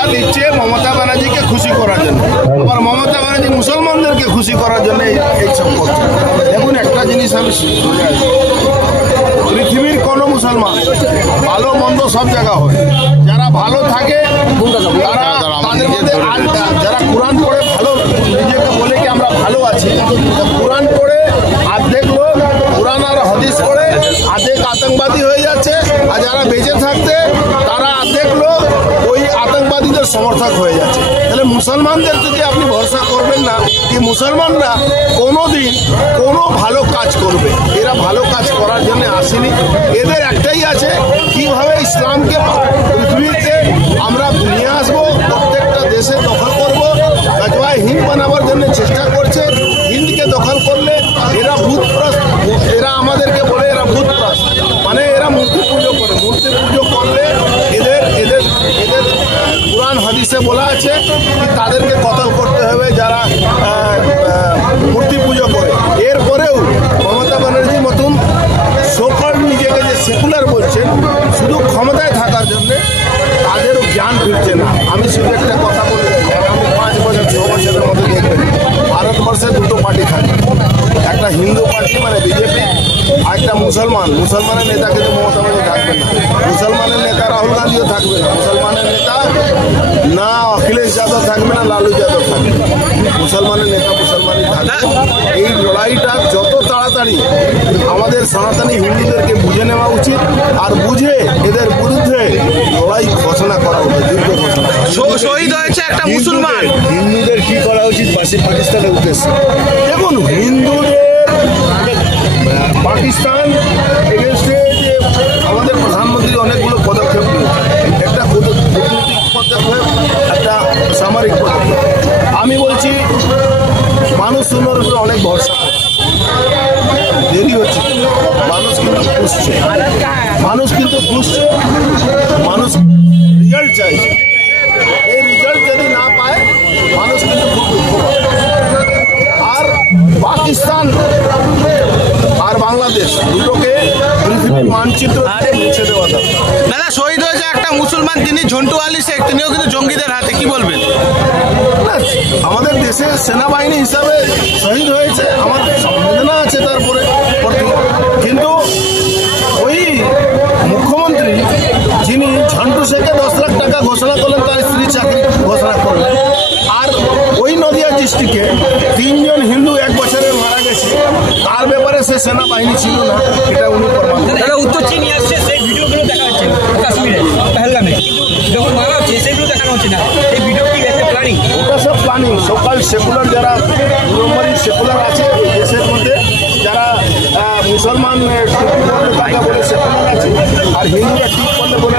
চাঁদা দিচ্ছে মমতা ব্যানার্জিকে খুশি করার জন্য, আবার মমতা ব্যানার্জি মুসলমানদেরকে খুশি করার জন্য এইসব করছে। দেখুন, একটা জিনিস আমি পৃথিবীর কোনো মুসলমান ভালো মন্দ সব জায়গা হয়, যারা ভালো থাকে তারা তাদের মধ্যে, যারা কোরআন পড়ে ভালো নিজেকে বলে কি আমরা ভালো আছি, কোরআন পড়ে অর্ধেক লোক কোরআন আর হাদিস পড়ে অর্ধেক আতঙ্কবাদী হয়ে যাচ্ছে, আর যারা বেঁচে থাকতে তারা অর্ধেক লোক ওই আতঙ্কবাদীদের সমর্থক হয়ে যাচ্ছে। তাহলে মুসলমানদের থেকে আপনি ভরসা করবেন না কি মুসলমানরা কোনোদিন কোনো ভালো কাজ করবে। এরা ভালো কাজ করার জন্য আসেনি, এদের একটাই আছে কিভাবে ইসলামকে পৃথিবীতে আমরা নিয়ে আসবো, প্রত্যেকটা দেশে দখল করবো। গাজওয়ায় হিন্দ বানাবার জন্য চেষ্টা করছে, হিন্দকে দখল করলে এরা ভূতপ্রস্ত, এরা আমাদেরকে বলে এরা ভূতপ্রস্ত, মানে এরা মূর্তি পুজো করে, মূর্তি পুজো করলে এদের এদের এদের কোরআন হাদিসে বলা আছে তাদেরকে কতল করতে হবে যারা মূর্তি পুজো করে। এরপরেও মমতা ব্যানার্জির মতন সকল নিজেকে যে সেকুলার বলছেন শুধু ক্ষমতায় থাকার জন্যে, তাদেরও জ্ঞান ফিরছে না। আমি শুধু একটা কথা বলে আমি 5 বছর 6 বছরের মধ্যে দেখবেন ভারতবর্ষে দুটো পার্টি থাকে, একটা হিন্দু পার্টি মানে বিজেপি, আর একটা মুসলমানের নেতা কিন্তু মমতা ব্যানার্জি থাকবে না, মুসলমানের নেতা রাহুল গান্ধীও থাকবে না, মুসলমানের নেতা না অখিলেশ যাদব থাকবে না লালু যাদব থাকবে, মুসলমানের নেতা মুসলমানই থাকবে। এই লড়াইটা যত তাড়াতাড়ি আমাদের সনাতনী হিন্দুদেরকে বুঝে নেওয়া উচিত, আর বুঝে এদের বিরুদ্ধে লড়াই ঘোষণা করা উচিত, যুদ্ধ ঘোষণা। শহীদ হয়েছে একটা মুসলমান, হিন্দুদের কি করা উচিত পাকিস্তানের উদ্দেশ্যে? দেখুন, হিন্দুদের পাকিস্তান এগেনস্টে যে আমাদের প্রধানমন্ত্রী অনেকগুলো পদক্ষেপ নিয়েছে, একটা কূটনৈতিক পদক্ষেপ, একটা সামরিক পদক্ষেপ। আমি বলছি মানুষ শুনোর উপরে অনেক ভরসা, দেরি হচ্ছে, মানুষ কিন্তু খুঁজছে, মানুষ রেজাল্ট চাইছে। এই রেজাল্ট যদি না পায় মানুষ কিন্তু খুব দুঃখ পায়। আর পাকিস্তান আর বাংলাদেশ দুটোকে পৃথিবীর মানচিত্র মুছে দেওয়া দরকার। দাদা, শহীদ হয়েছে একটা মুসলমান, তিনি ঝন্টু আলী শেখ, তিনিও কিন্তু জঙ্গিদের হাতে, কি বলবেন? আমাদের দেশের সেনাবাহিনী হিসাবে শহীদ হয়েছে, আমার সংবেদনা আছে তারপরে, কিন্তু ওই মুখ্যমন্ত্রী যিনি ঝন্টু শেখে 10 লাখ টাকা ঘোষণা করলেন, তার স্ত্রী চাকরি ঘোষণা করলেন, আর ওই নদিয়া ডিস্ট্রিক্টে 3 জন হিন্দু 1 বছরে মারা গেছে, তার ব্যাপারে সে সেনাবাহিনী ছিল না, এটা উনি প্রমাণ। উত্তর চীন আসছে, সেই ভিডিওগুলো দেখা যাচ্ছে কাশ্মীরে পেহেলগামে, কিন্তু যখন মারা হচ্ছে সেগুলো দেখানো হচ্ছে না। এই ভিডিও কি একটা প্ল্যানিং? ওটা সব প্ল্যানিং। সকাল সেকুলার যারা পুরোপুরি সেকুলার আছে দেশের মধ্যে, যারা মুসলমান বলে সেকুলার আছে, আর হিন্দুরা ঠিক করলে বলে